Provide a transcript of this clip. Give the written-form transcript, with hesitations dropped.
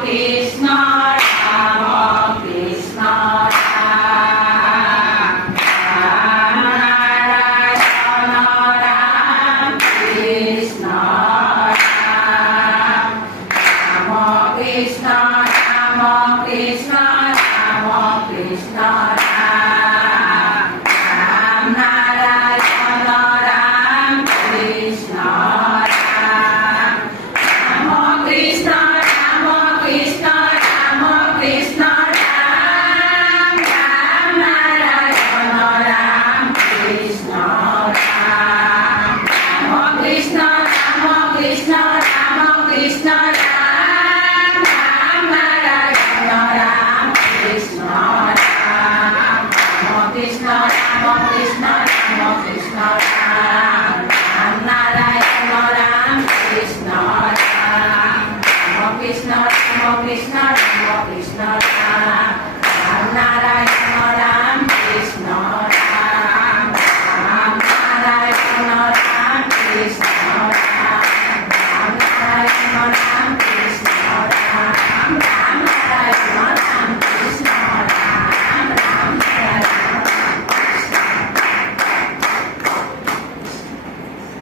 Krishna Rama Krishna Ram Ram Narayana Ram Krishna Ram Rama Krishna Rama Krishna Rama Krishna Ram Ram Narayana Ram Krishna Ram Rama Krishna Rama Krishna Rama Krishna Ram Ram Narayana Ram Krishna Ram Rama Krishna Rama Krishna Rama Krishna Ram Ram Narayana Ram Krishna Ram Rama Krishna Rama Krishna Rama Krishna Ram Ram Narayana Ram Krishna Ram Rama Krishna Rama Krishna Rama Krishna Ram Ram Narayana Ram Krishna